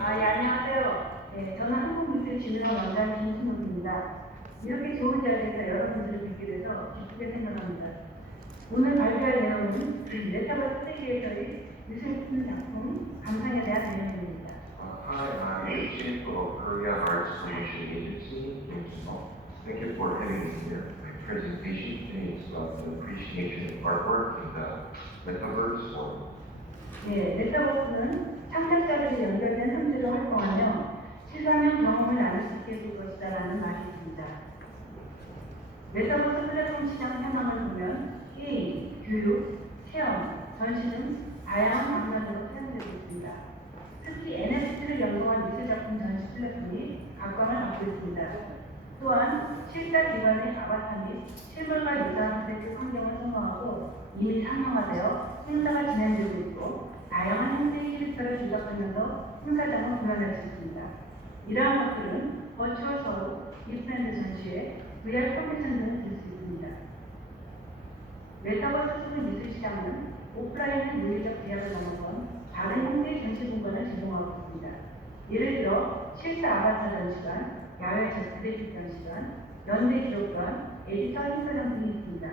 예, 안녕하세요. 네, 저는 한국미술진흥원 원장 김순옥입니다. 이렇게 좋은 자리에서 여러분들을 뵙게 돼서 기쁘게 생각합니다. 오늘 발표할 내용은 메타버스 세계에서의 미술 작품 감상에 대한 내용입니다. Hi, I'm Chief of Korea Arts Promotion Agency, Youngsook. Thank you for having me here. My presentation today is about the appreciation of artwork in the Metaverse world. 네, 메타버스는 참가자들이 연결된 형태로 활동하며 실감형 경험을 나눌 수 있게 해줄 것이다라는 말이 있습니다. 메타버스 플랫폼 시장 현황을 보면 게임, 교육, 체험, 전시는 다양한 방면으로 사용되고 있습니다. 특히 NFT를 연동한 미술작품 전시 플랫폼이 각광을 받고 있습니다. 또한 실사 기반의 아바타 및 실물과 유사한 콘텐츠 환경을 선정하고 이미 상용화되어 행사가 진행되고 있고 다양한 형태의 캐릭터를 조작하면서 행사장을 구현할 수 있습니다. 이러한 것들은 버추얼 서로, 디스플레이 전시회, VR 컴퓨션 등을 들 수 있습니다. 메타버스 속의 미술 시장은 오프라인의 물리적 제약을 넘어선 다른 형태의 전시 공간을 제공하고 있습니다. 예를 들어 실사 아바타 전시관, 야외 그래픽 전시관, 연대 기록관, 에디터 행사장 등이 있습니다.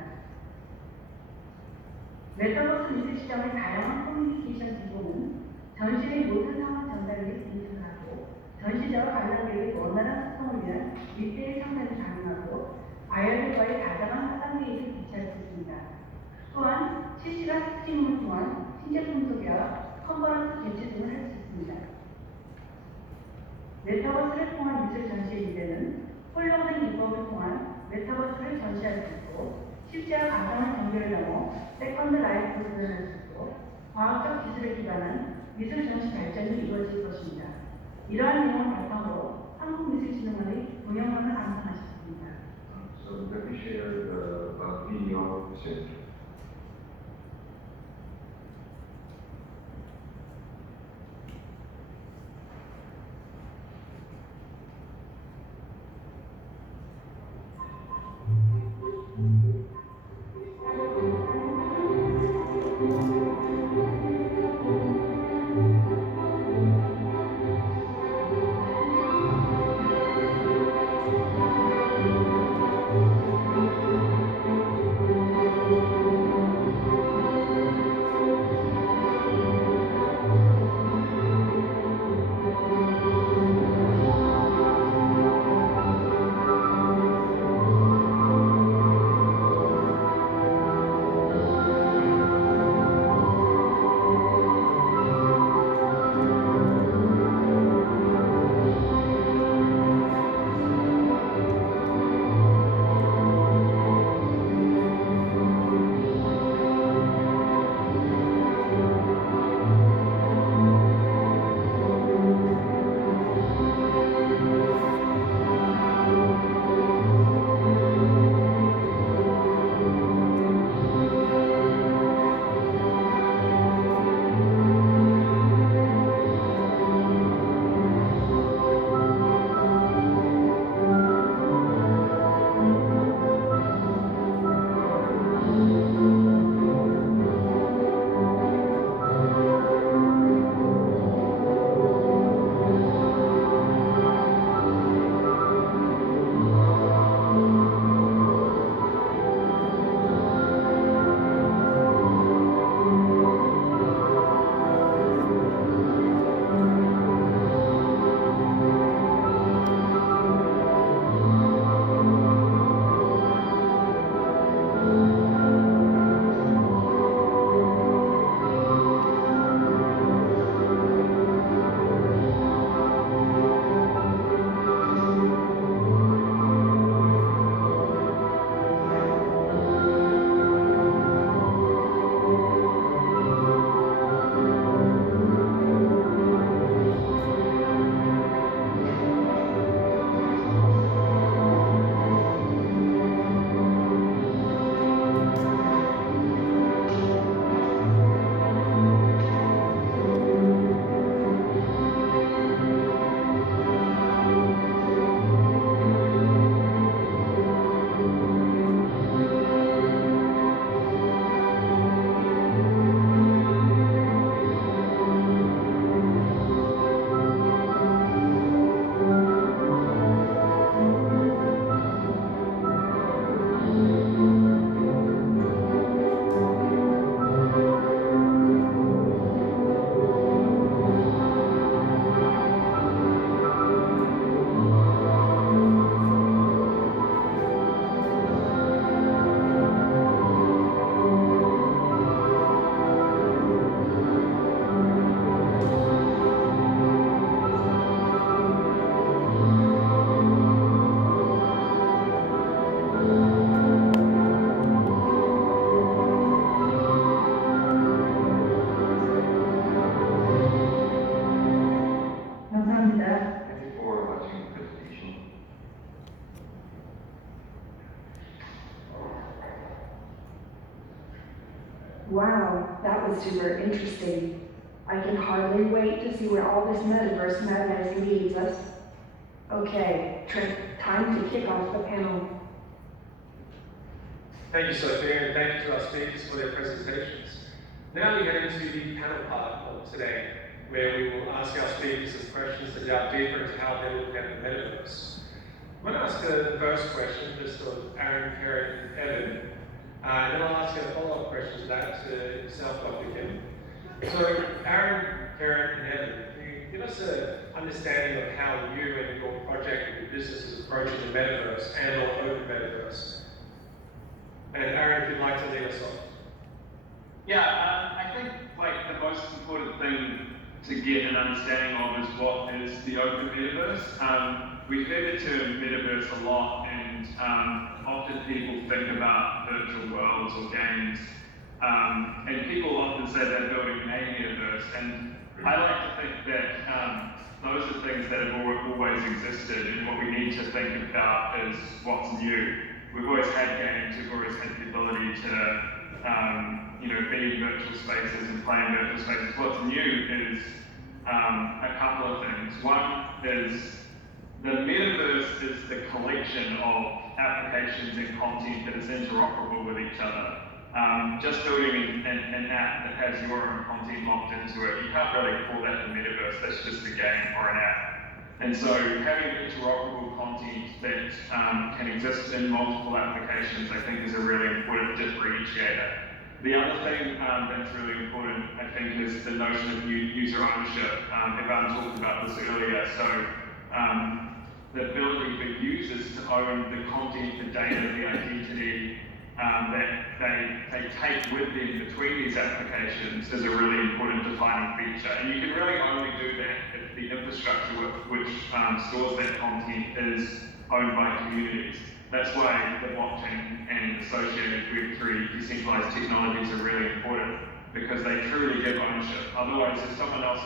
메타버스 미술 시장의 다양한 커뮤니케이션 기본은 전시의 모든 상황 전달 및 인증하고 전시자와 관람객의 원활한 소통을 위한 일대일 상담을 가능하고 아이언과의 다양한 화상 계획을 비치할 수 있습니다. 또한 실시간 스트리밍을 통한 신제품 소개와 컨퍼런스 개최 등을 할 수 있습니다. 메타버스를 통한 미술 전시의 미래는 홀로그램 기법을 통한 메타버스를 전시할 수 있고 실제와 가상의 경계를 넘어 세컨드 라이프를 구현할 수 있고 과학적 기술에 기반한 미술 전시 발전이 이루어질 것입니다. 이러한 내용을 바탕으로 한국미술진흥원의 동영상을 감상하셨습니다. So let me share the video set. Wow, that was super interesting. I can hardly wait to see where all this Metaverse Madness leads us. Okay, Trent, time to kick off the panel. Thank you, Sophia, and thank you to our speakers for their presentations. Now we get into the panel part of today, where we will ask our speakers some questions to delve deeper into how they look at the metaverse. I'm going to ask the first question just of Aron, Kleran, and Evan, and then I'll ask a follow-up question to that to yourself, Dr. Kim. So, Aron, Kleran, and Evan, can you give us an understanding of how you and your project and your business is approaching the metaverse and or open metaverse? And Aron, if you'd like to lead us off. Yeah, I think like the most important thing to get an understanding of is what is the open metaverse. We've heard the term metaverse a lot, and often people think about virtual worlds or games, and people often say they're building a metaverse, and I like to think that those are things that have always existed, and what we need to think about is what's new. We've always had games, we've always had the ability to be in virtual spaces and play in virtual spaces. What's new is a couple of things. One is the metaverse is the collection of applications and content that is interoperable with each other. Just building an app that has your own content locked into it, you can't really call that the metaverse, that's just a game or an app. And so having interoperable content that can exist in multiple applications, I think is a really important differentiator. The other thing that's really important, I think, is the notion of user ownership. Evan talked about this earlier. So the ability for users to own the content, the data, the identity that they take with them between these applications is a really important defining feature. And you can really only do that if the infrastructure which stores that content is owned by communities. That's why the blockchain and associated Web3 decentralized technologies are really important, because they truly give ownership. Otherwise, if someone else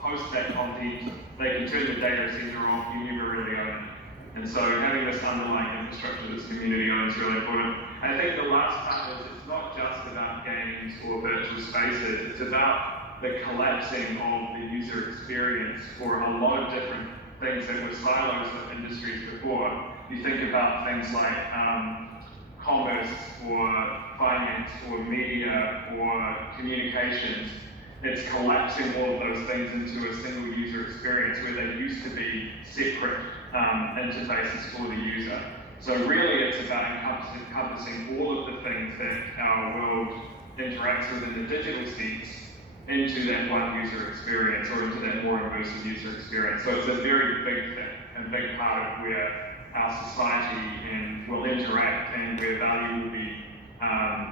posts that content, they can turn the data center off, you never really own it. And so having this underlying infrastructure that's community owned is really important. And I think the last part is it's not just about games or virtual spaces, it's about the collapsing of the user experience for a lot of different things that were silos of industries before. You think about things like commerce or finance or media or communications. It's collapsing all of those things into a single user experience where they used to be separate interfaces for the user. So really it's about encompassing all of the things that our world interacts with in the digital sense into that one user experience or into that more immersive user experience. So it's a very big thing, a big part of where our society will interact and where value will be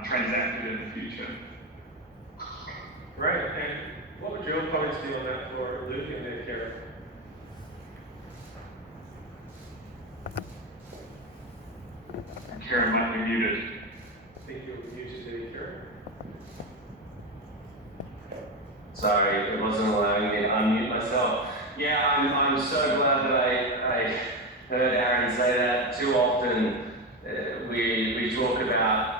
transacted in the future. Right, and what would your comments be on that for Luke and then Karen? Karen might be muted. I think you're muted there, Karen. Sorry, it wasn't allowing me to unmute myself. Yeah, I'm so glad that I heard Aron say that. Too often we talk about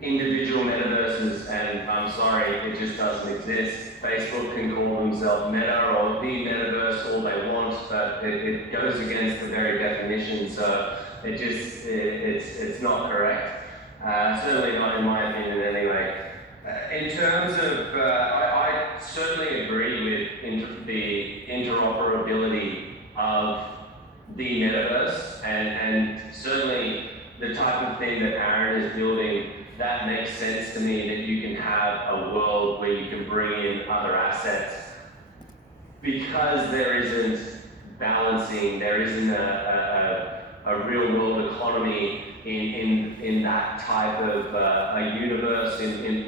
individual metaverses, and I'm sorry, it just doesn't exist. Facebook can call themselves Meta or the metaverse all they want, but it goes against the very definition, so it's not correct. Certainly not in my opinion anyway. In terms of, I certainly agree with the interoperability of the metaverse, and certainly the type of thing that Aron is building, that makes sense to me, that you can have a world where you can bring in other assets, because there isn't balancing, there isn't a real world economy in that type of a universe,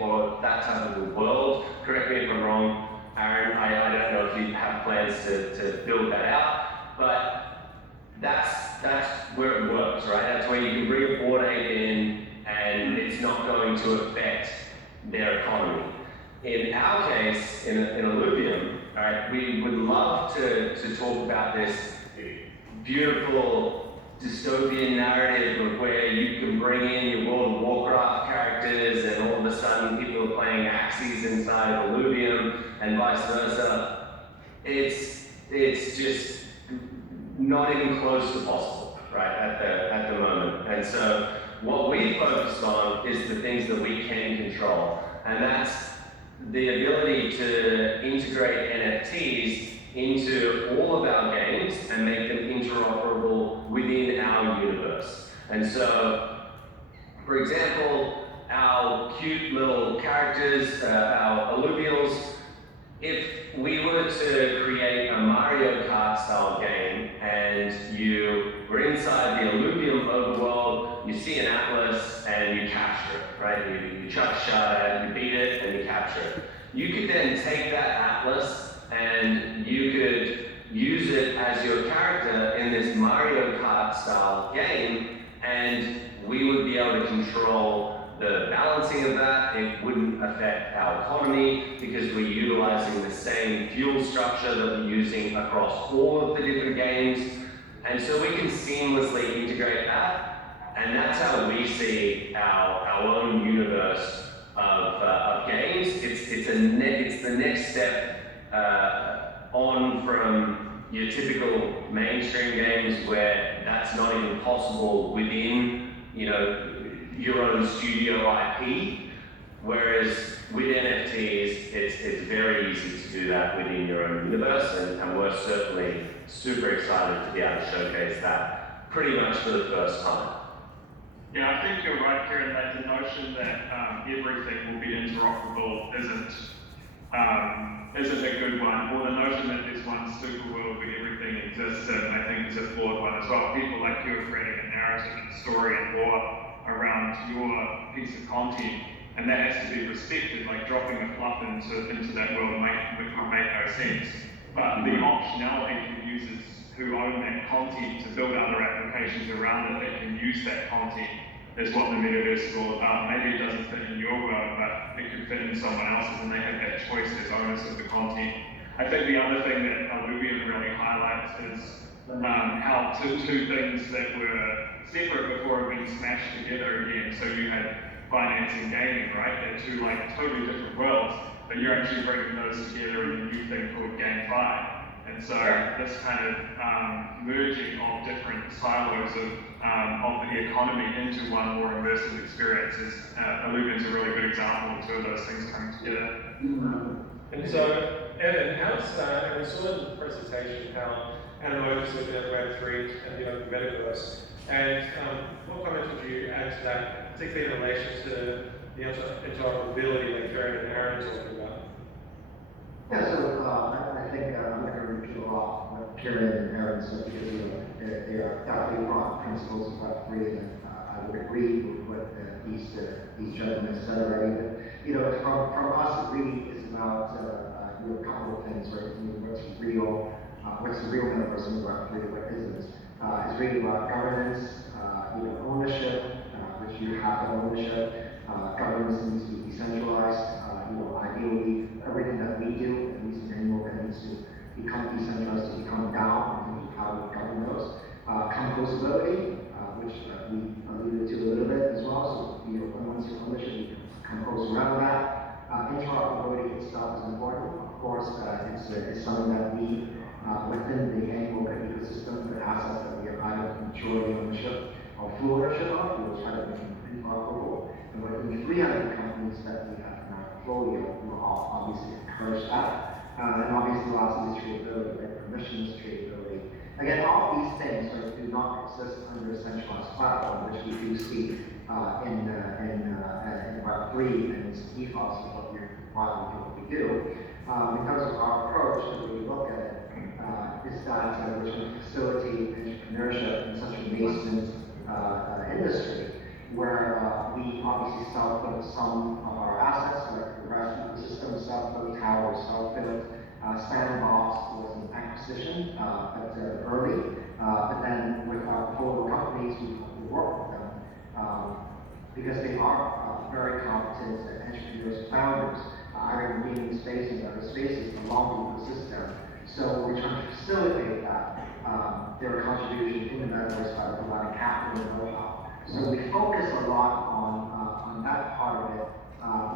or that type of a world. Correct me if I'm wrong, Aron, I don't know if you have plans to build that out, but that's where it works, right? That's where you can bring a Bored Ape in and it's not going to affect their economy. In our case, in Illuvium, all right, we would love to talk about this beautiful dystopian narrative of where you can bring in your World of Warcraft characters characters, and all of a sudden people are playing Axes inside of Illuvium, and vice versa. It's just not even close to possible, right, at the moment. And so what we focus on is the things that we can control, and that's the ability to integrate NFTs into all of our games and make them interoperable within our universe. And so, for example, our cute little characters, our alluvials, if we were to create a Mario Kart style game and you were inside the alluvium overworld, you see an atlas and you capture it, right? You chuck a shot at it, you beat it, and you capture it. You could then take that atlas and you could use it as your character in this Mario Kart style game, and we would be able to control the balancing of that. It wouldn't affect our economy because we're utilizing the same fuel structure that we're using across all of the different games. And so we can seamlessly integrate that. And that's how we see our own universe of games. It's the next step on from your typical mainstream games where that's not even possible within, your own studio IP, whereas with NFTs, it's very easy to do that within your own universe, and we're certainly super excited to be able to showcase that pretty much for the first time. Yeah, I think you're right, Kieran, that the notion that everything will be interoperable isn't a good one, or the notion that there's one super world where everything exists, and I think is a flawed one as well. People like you are creating a narrative and story and lore around your piece of content, and that has to be respected. Like dropping a fluff into that world would make no sense. But the optionality for users who own that content to build other applications around it that can use that content is what the metaverse is all about. Maybe it doesn't fit in your world, but it could fit in someone else's, and they have that choice as owners of the content. I think the other thing that Illuvium really highlights is how two things that were separate before have been smashed together again. So you had finance and gaming, right? They're two totally different worlds, but you're actually bringing those together in a new thing called GameFi. And so this kind of merging of different silos of the economy into one more immersive experience is Illuvium's a really good example of two of those things coming together. And so, Evan, how's that? And we saw in the presentation how Anon was looking at Web3 and the open metaverse. And what comment would you add to that, particularly in relation to the interoperability that Kieran and Aron talking about? Yeah, so I think I'm going to repeat a lot what Kieran and Aron said, because they are definitely broad principles of Web3, and I would agree with what these gentlemen said already. But from us, it really is about a couple of things, right? What's the real metaverse in Web3, what isn't? It's really about governance, ownership, which you have ownership. Governance needs to be decentralized. Ideally, everything that we do, at least in Animoca, needs to become decentralized, to become DAO in terms of how we govern those. Composability, which we alluded to a little bit as well. So, once your ownership, you can compose around that. Interoperability itself is important. Of course, it's something that we, within the Animoca ecosystem, the assets that we have either majority ownership or full ownership of, we will try to make them interoperable. And within the 300 companies that we have in our portfolio, we will obviously encourage that. And obviously, lots of this traceability, right? Permissions traceability. Again, all these things do not exist under a centralized platform, which we do see in Web3 and its ethos of what we do. In terms of our approach, the way we look at it, is that we're trying to facilitate entrepreneurship in such a nascent industry, where we obviously self-build some of our assets, like the REST ecosystem, self-built tower, self-built sandbox was an acquisition, but early. But then with our portfolio companies, we work with them because they are very competent entrepreneurs, founders, either in gaming space and other spaces along the ecosystem. So we're trying to facilitate that, their contribution in the metaverse by providing capital and know-how. So we focus a lot on that part of it,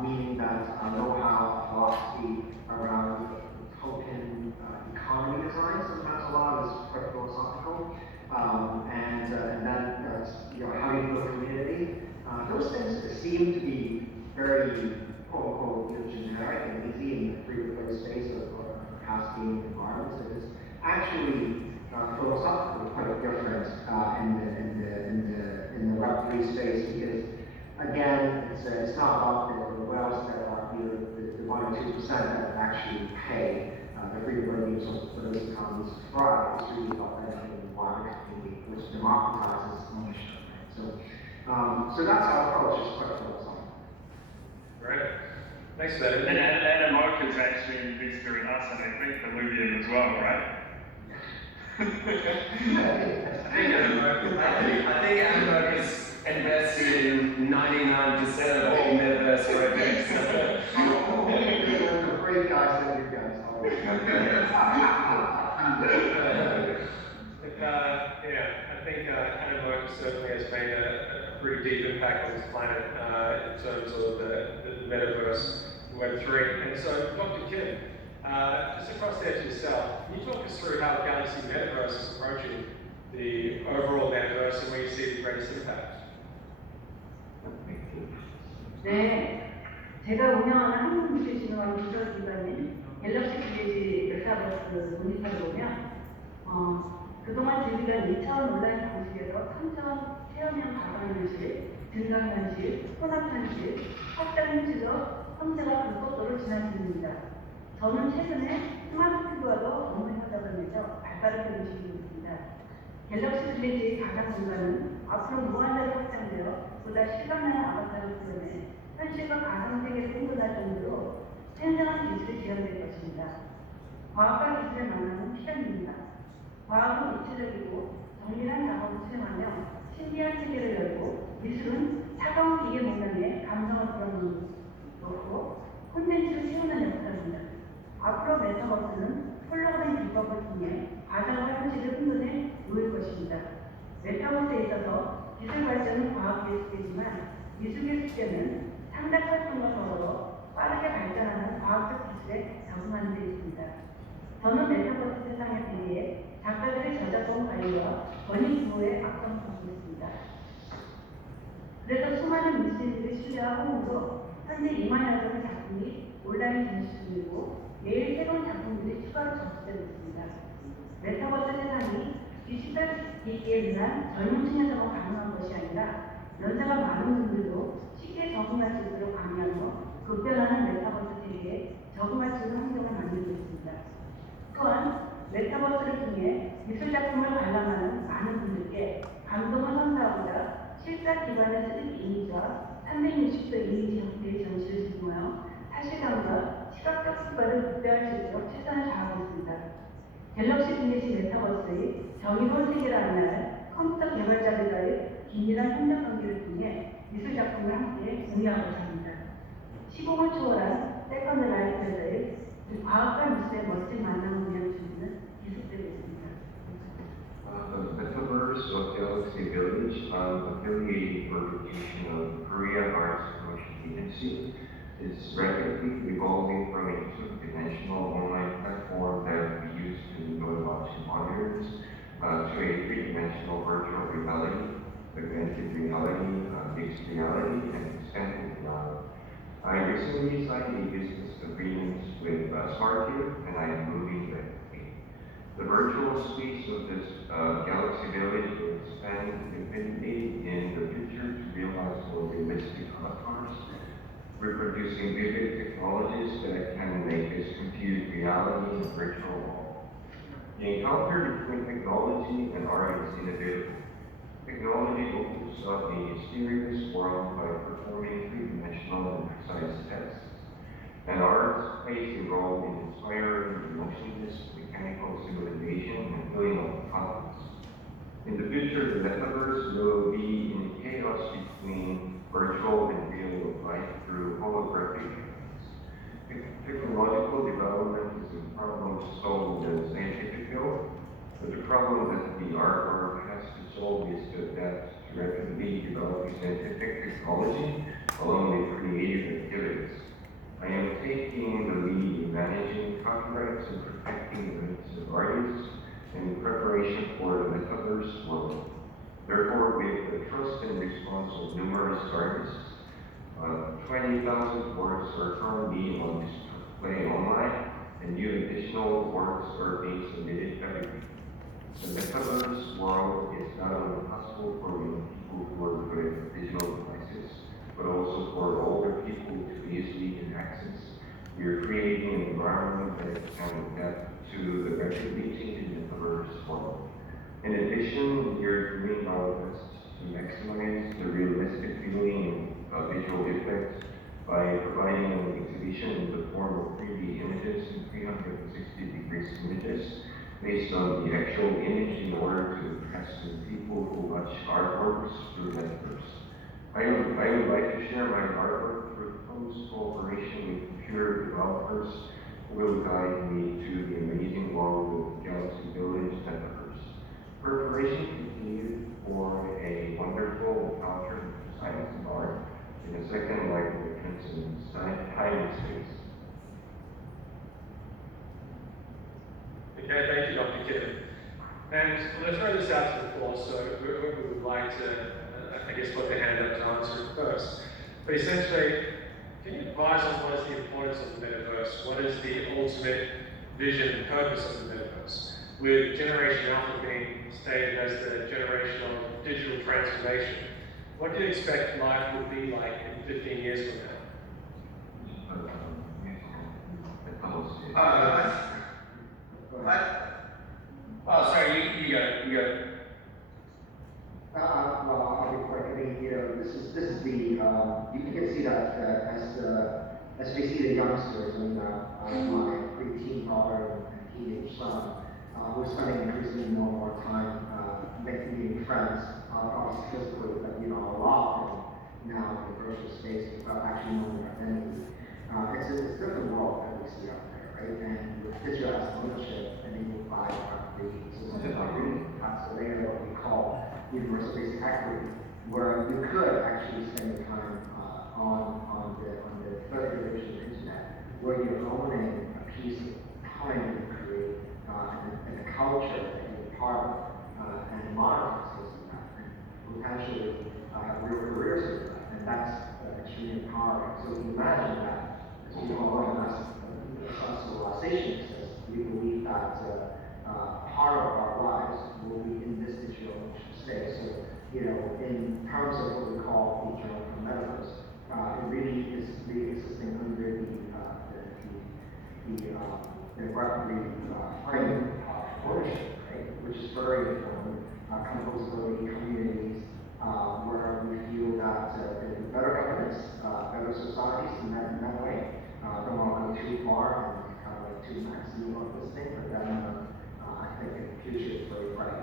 meaning that know-how, philosophy around token economy design. Sometimes a lot of this is quite philosophical, and then how you build community. Those things seem to be very quote-unquote generic and easy in the free-to-play space of house game environments. It is actually philosophically quite different in the Web3 space, because again, it's not about the whales that are either the 1 or 2% that actually pay the free-to-play games for those economies to thrive. It's really about benefiting the wider community, which democratizes ownership. So that's our approach. It's quite philosophical. Great. Thanks for that. And Auyang is actually investor in us, and I think Olivia as well, right? I think Aron is invested in 99% of all metaverse projects. The great guys that you guys I think Aron certainly has made a pretty deep impact on this planet in terms of the metaverse Web3. And so, Dr. Kim, just across there to yourself, can you talk us through how the Galaxy Metaverse is approaching the overall metaverse and where you see the greatest impact? 네, 제가 운영하는 한국무실진흥원 기술기관인 갤럭시 빌리지 메타버스 모니터를 보면 그동안 저희가 2차원 온라인 방식에서 3차원 체험형 가상현실, 증강현실, 혼합현실, 확장현실로 형태가 급속도로 진화 중입니다. 저는 최근에 스마트티브와도 업무 협력을 맺어 발빠르게 움직이고 있습니다. 갤럭시 빌리지의 가상 공간은 앞으로 무한대로 확장되어 보다 실감나는 아바타를 구현해 현실과 가상 세계를 공존할 정도로 생생한 기술이 지원될 것입니다. 과학과 기술의 만남은 필연입니다. 과학은 입체적이고 정밀한 작업을 수행하며 신비한 세계를 열고, 미술은 차가운 기계 모양에 감성을 불어넣는 것으로 콘텐츠를 채우는 역할을 합니다. 앞으로 메타버스는 홀로그램 기법을 통해 가상과 현실을 혼돈해 놓을 것입니다. 메타버스에 있어서 기술 발전은 과학 계속되지만 미술 계속되는 상당 활동과 더불어 빠르게 발전하는 과학적 기술에 적응하는 데 있습니다. 저는 메타버스 세상에 대해 작가들의 저작권 관리와 권위 보호에 앞장서고 있습니다. 그래서 수많은 미술인들의 신뢰와 호응으로 현재 2만여 점의 작품이 온라인 전시 중이고 매일 새로운 작품들이 추가로 접수되고 있습니다. 메타버스 세상이 디지털 기기에 의한 젊은 층에서만 가능한 것이 아니라 연세가 많은 분들도 쉽게 적응할 수 있도록 강의하며 급변하는 메타버스 세계에 적응할 수 있는 환경을 만들고 있습니다. 또한 메타버스를 통해 미술작품을 관람하는 많은 분들께 감동을 선사하고자 실사 기반의 3D 이미지와 360도 이미지 형태의 전시를 제공하여 사실감과 시각적 습관을 극대화할 수 있도록 최선을 다하고 있습니다. 갤럭시 빌리지 메타버스의 정의로운 세계를 안내할 컴퓨터 개발자들과의 긴밀한 협력 관계를 통해 미술작품을 함께 공유하고자 합니다. 시공을 초월한 세컨드 라이프에서의 과학과 미술의 멋진 만남을 위한 준비는 계속되고 있습니다. The Metaverse of Galaxy Village, affiliated organization of Korea Arts Promotion Agency, is rapidly evolving from a two-dimensional online platform that we use to go watching monitors to a three-dimensional virtual reality, augmented reality, mixed reality, and extended reality. I recently signed a business agreement with SmartCube, and I am moving that. The virtual space of this Galaxy Village will expand infinitely in the future to realize more realistic avatars, reproducing vivid technologies that can make us confuse reality and virtual world. The encounter between technology and art is innovative. Technology opens up a mysterious world by performing three-dimensional and precise tests, and art plays a role in inspiring emotionless mechanical simulation and filling of problems. In the future, the metaverse will be in chaos between virtual and real life through holographic elements. Technological development is a problem solved in the scientific field, but the problem that the artwork has to solve is to adapt to rapidly developing through scientific technology along with creative activities. I am taking the lead in managing copyrights and protecting the rights of artists in preparation for the Metaverse world. Therefore, with the trust and response of numerous artists, 20,000 works are currently on display online, and new additional works are being submitted every week. The Metaverse world is not only possible for young people who work with digital devices, but also for older people to easily get access. We are creating an environment that can adapt to the rapidly changing Metaverse world. In addition, we are doing our best to maximize the realistic feeling of visual effects by providing an exhibition in the form of 3D images and 360-degree images based on the actual image in order to impress the people who watch artworks through Metaverse. I would like to share my artwork through close cooperation with computer developers who will guide me to the amazing world of Galaxy Village Metaverse. Preparation continued for a wonderful encounter with science and art in a second life entrance in time and space. Okay, thank you, Dr. Kim. And I'm going to throw this out to the floor, so whoever would like to, I guess, put their hand up to answer it first. But essentially, can you advise on what is the importance of the metaverse? What is the ultimate vision and purpose of the metaverse? With Generation Alpha being stated as the generation of digital transformation, what do you expect life will be like in 15 years from now? Sorry, you go. Well, I'll be quick. I mean, this is the, you can see that as we see the youngsters, my preteen daughter and teenage son, we're spending increasingly more and more time meeting friends, obviously physically, but a lot now in the virtual space without actually knowing their identity. It's a different world that we see out there, right? And with digital as ownership enabled by the system that's the layer what we call universal basic equity, where you could actually spend your time on the third division of the internet, where you're owning a piece of time that you create and a culture that you're part of, and monetize that, and potentially have real careers with that, and that's extremely empowering. So you imagine that, as we know, as civilization exists, we believe that part of our lives will be in this digital space. So, in terms of what we call the general metaverse, it really is existing under the rapidly frame of ownership, right? Which is very important. Composability communities, where we feel that there's better governance, better societies in that way. Don't want to go too far and kind of like too maximum of this thing, but then I think the future is very bright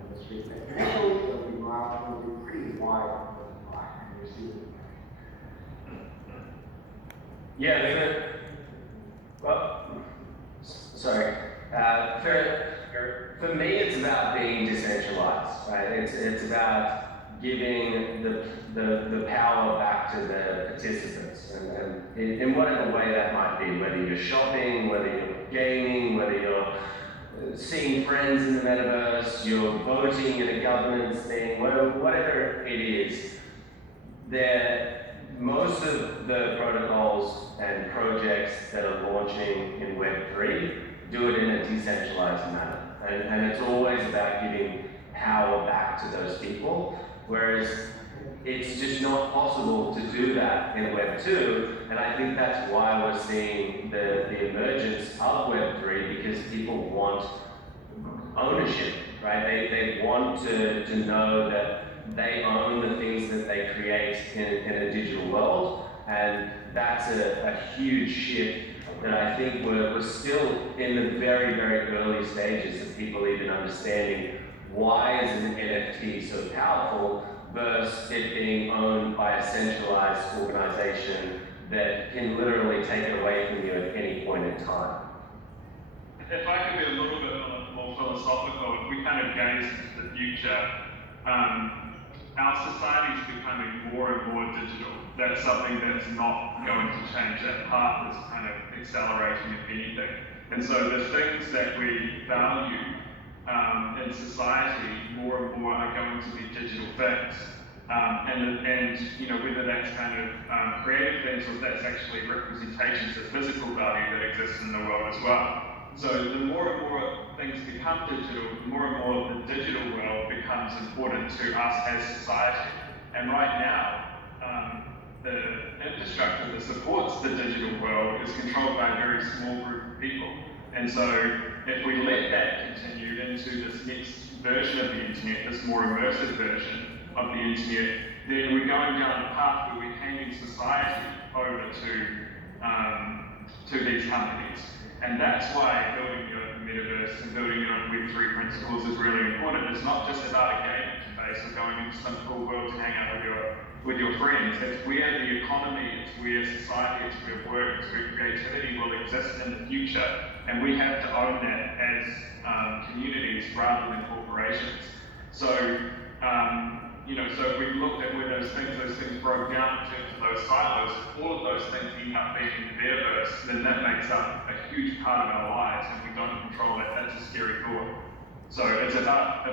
in the street. Initially, it'll be loud, it'll be pretty wide and receive it. Yeah, sorry. For me, it's about being decentralized, right? It's about giving the power back to the participants, and in whatever way that might be, whether you're shopping, whether you're gaming, whether you're seeing friends in the metaverse, you're voting in a governance thing, whatever it is. Most of the protocols and projects that are launching in Web3 do it in a decentralized manner. And it's always about giving power back to those people, whereas it's just not possible to do that in Web2, and I think that's why we're seeing the emergence of Web3, because people want ownership, right? They want to know that they own the things that they create in a digital world, and that's a huge shift that I think we're still in the very, very early stages of people even understanding why is an NFT so powerful versus it being owned by a centralized organization that can literally take it away from you at any point in time. If I could be a little bit more philosophical, if we kind of gaze into the future, our society is becoming more and more digital. That's something that's not going to change. That path is kind of accelerating, if anything. And so the things that we value in society more and more are going to be digital things. And you know, whether that's kind of creative things or if that's actually representations of physical value that exist in the world as well. So the more and more things become digital, the more and more the digital world becomes important to us as society. And right now, the infrastructure that supports the digital world is controlled by a very small group of people. And so if we let that continue into this next version of the internet, this more immersive version of the internet, then we're going down a path where we're handing society over to these companies. And that's why building the open metaverse and building your own Web3 principles is really important. It's not just about a game interface or going into some cool world to hang out with your friends. It's where the economy, it's where society, it's where work, it's where creativity will exist in the future. And we have to own that as communities rather than corporations. So, you know, so if we looked at where those things broke down in terms of those silos, if all of those things end up being in the metaverse, then that makes up a huge part of our lives and we don't control that. That's a scary thought. So it's about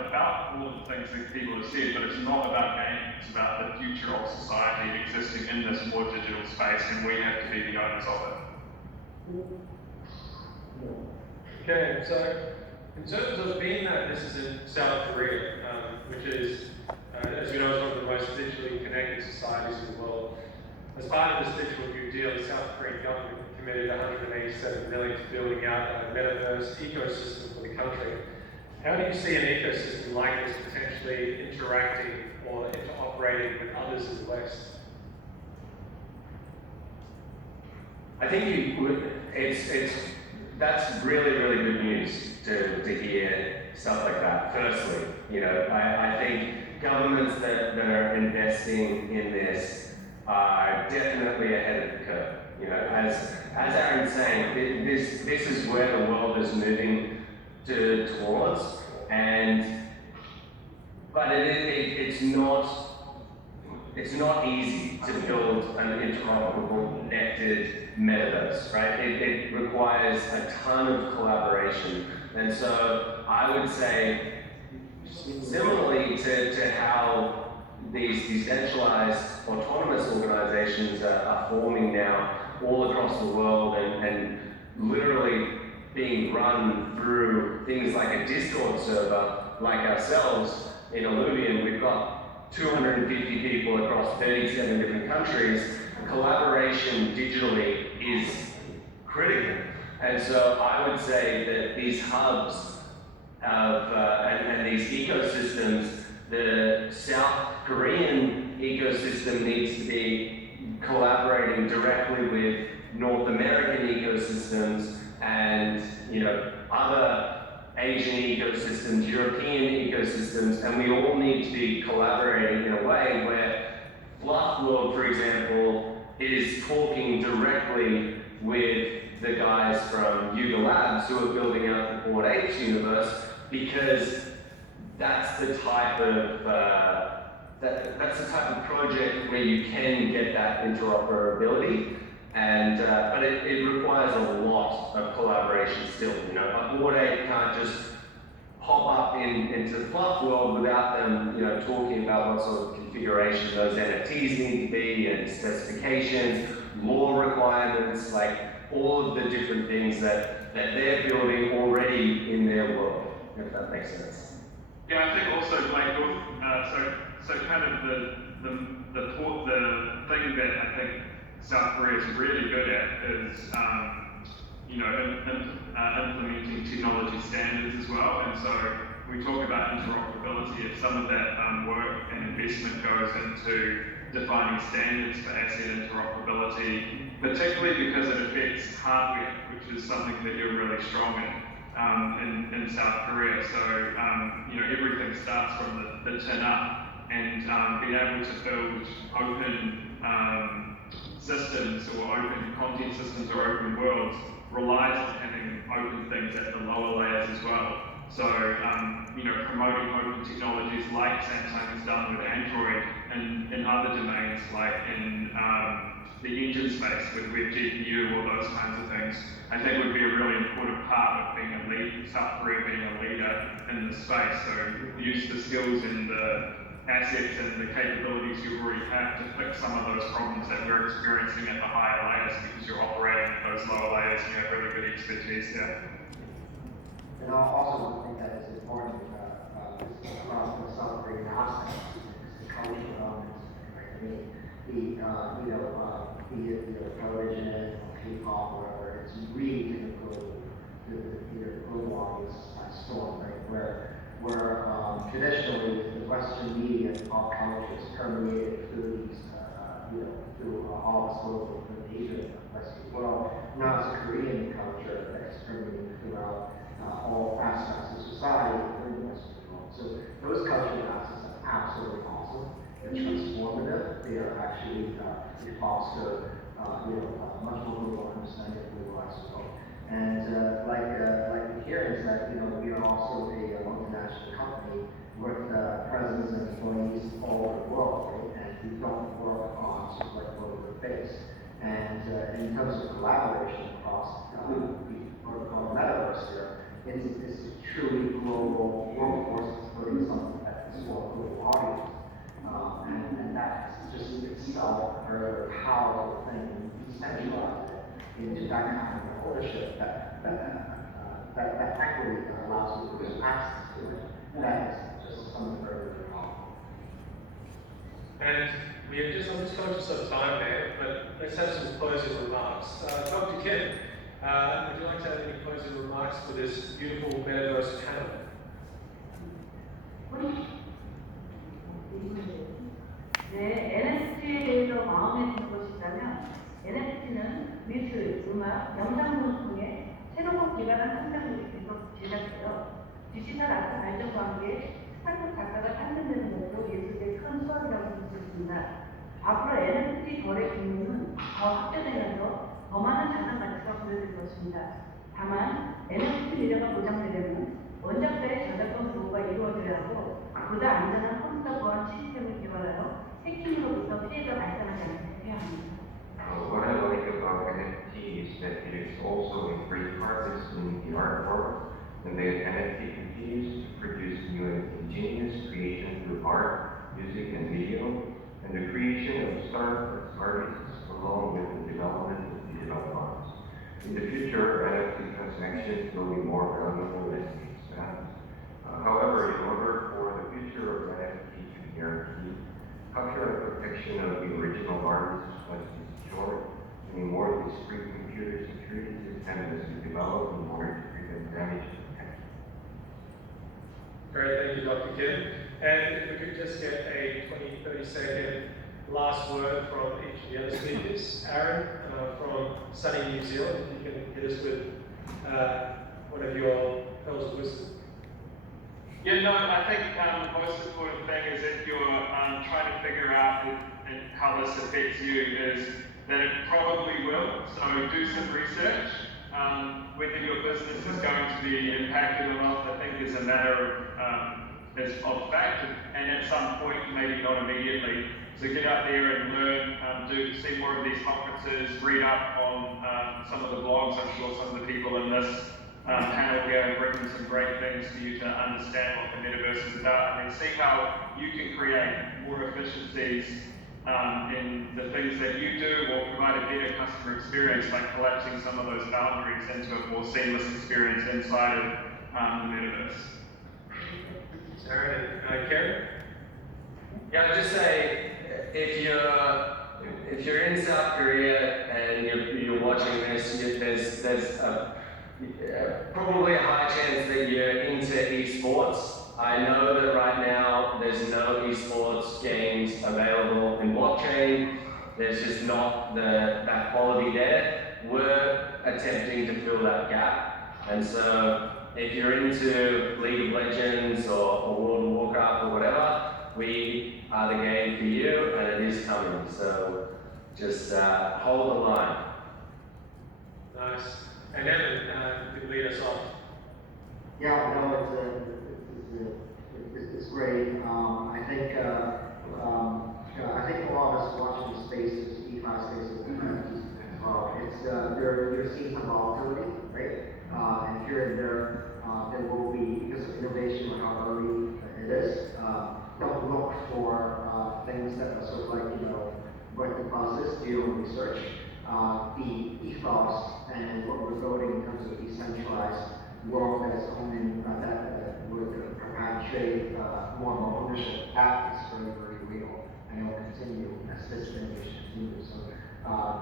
all of the things that people have said, but it's not about gaming, it's about the future of society existing in this more digital space, and we have to be the owners of it. Okay, so in terms of being that this is in South Korea, which is, as you know, is one of the most digitally connected societies in the world. As part of this digital New Deal, the South Korean government committed $187 million to building out a metaverse ecosystem for the country. How do you see an ecosystem like this potentially interacting or interoperating with others in the West? I think that's really, really good news to hear stuff like that. Firstly, you know, I think governments that are investing in this are definitely ahead of the curve. You know, as Aaron's saying, this is where the world is moving towards, but it's not easy to build an interoperable, connected metaverse, right? It requires a ton of collaboration, and so I would say, similarly to how these decentralized autonomous organizations are forming now all across the world and literally being run through things like a Discord server, like ourselves in Illuvian. We've got 250 people across 37 different countries. Collaboration digitally is critical. And so I would say that these hubs and these ecosystems, the South Korean ecosystem needs to be collaborating directly with North American ecosystems and, you know, other Asian ecosystems, European ecosystems, and we all need to be collaborating in a way where Fluff World, for example, is talking directly with the guys from Yuga Labs who are building out the Bored Apes universe, because that's the type of project where you can get that interoperability. And but it requires a lot of collaboration still. You know, a Bored Ape can't just pop up into Fluff World without them, you know, talking about what sort of configuration those NFTs need to be and specifications, law requirements, like all of the different things that they're building already in their world. If that makes sense. Yeah, I think also like so kind of the thing that I think South Korea is really good at is, you know, implementing technology standards as well. And so we talk about interoperability. If some of that work and investment goes into defining standards for asset interoperability, particularly because it affects hardware, which is something that you're really strong in South Korea. So, you know, everything starts from the tin up, and being able to build open systems or open content systems or open worlds relies on having open things at the lower layers as well. So, promoting open technologies like Samsung has done with Android and in other domains like in the engine space with GPU or those kinds of things, I think would be a really important part of being a lead, South Korea being a leader in the space. So use the skills and the assets and the capabilities you already have to fix some of those problems that we're experiencing at the higher layers because you're operating at those lower layers and you have really good expertise there. And I also think that it's important around the South Korean aspects, the cultural elements, right? The television, K-pop, whatever, it's really going to go to the global audience storm, right? Where traditionally the Western media and pop culture is permeated through these, through all the global Asia and the Western world. Now it's a Korean culture that's permeated throughout all aspects of society within the Western world. So those cultural aspects are absolutely awesome. They're transformative. They are actually they foster much more global understanding of globalized world. And like the hearing said, we are also a multinational company with presence and employees all over the world, right? And we don't work on sort of like where we're based. And in terms of collaboration across the metaverse here, it's a truly global workforce that's putting something that is for a global audience. And that's just itself a very powerful thing, and decentralize it into that kind of ownership that equity that allows you to have access to it. That is just something very, very powerful. And we are just almost conscious of time there, but let's have some closing remarks. Dr. Kim, would you like to have any closing remarks for this beautiful Metaverse panel? 네, NFT에 대해서 마음에 드는 것이 있다면 NFT는 미술, 음악, 영상물을 통해 새로운 기반한 상상력이 계속 제작되어 디지털 아트 발전과 함께 스타트 작가가 탄생되는 것도 예술의 큰 수확이라고 볼 수 있습니다. 앞으로 NFT 거래 규모는 더 확대되면서 더 많은 자산 가치가 부여될 것입니다. 다만 NFT 미래가 보장되려면 원작자의 저작권 보호가 이루어져야 하고 보다 안전한 컴퓨터 보안 시스템을 개발하여 해킹으로부터 피해가 발생하지 않게 해야 합니다. What I like about NFT is that it is also a great partners in the art world, and the NFT continues to produce new and ingenious creations through art, music, and video, and the creation of artists along with the development of digital arts. In the future, NFT transactions will be more valuable as we expand. However, in order for the future of NFT to be guaranteed, copyright protection of the original artist must be secured, and more discrete computer security systems must be developed in order to prevent damage to the text. Great, thank you, Dr. Kim. And if we could just get a 20-30-second last word from each of the other speakers. Aron, from sunny New Zealand, you can hit us with one of your pearls of wisdom. Yeah, no, I think the most important thing is if you're trying to figure out how this affects you is that it probably will. So do some research. Whether your business is going to be impacted or not, I think is a matter of fact, and at some point, maybe not immediately. So get out there and learn, see more of these conferences, read up on some of the blogs. I'm sure some of the people in this panel here have written some great things for you to understand what the metaverse is about, and then see how you can create more efficiencies in the things that you do, or provide a better customer experience by collapsing some of those boundaries into a more seamless experience inside of the metaverse. Aron and Karen? Yeah, I'd just say if you're in South Korea and you're watching this, there's probably a high chance that you're into esports. I know that right now there's no esports games available in blockchain. There's just not that quality there. We're attempting to fill that gap. And so if you're into League of Legends or World of Warcraft or whatever, we are the game for you, and it is coming. So just hold the line. Nice. And Evan, you can lead us off. Yeah, it's to see some volatility, right? And here and there, there will be, because of innovation and how early it is, don't look for things that are sort of like, work in process, do your own research. The ethos and what we're building in terms of decentralized world that is owning, that would perpetuate more and more ownership, that is very, very real, and it will continue as this innovation continues. So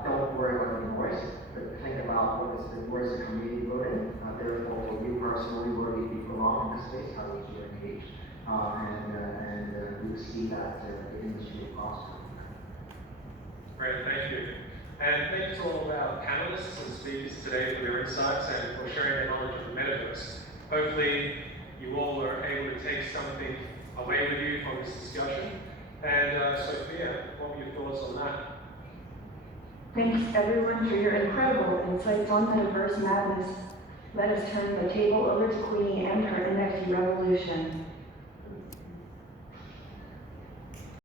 don't worry about the noise, but think about where is the community building. Therefore, for you personally, where do you belong in this space? How would you engage? And we see that the industry will prosper. Great, thank you. And thank you to all of our panelists and speakers today for their insights and for sharing their knowledge of the metaverse. Hopefully, you all are able to take something away with you from this discussion. And Sophia, what were your thoughts on that? Thanks everyone for your incredible insights on Metaverse Madness. Let us turn the table over to Queenie and her NFT Revolution.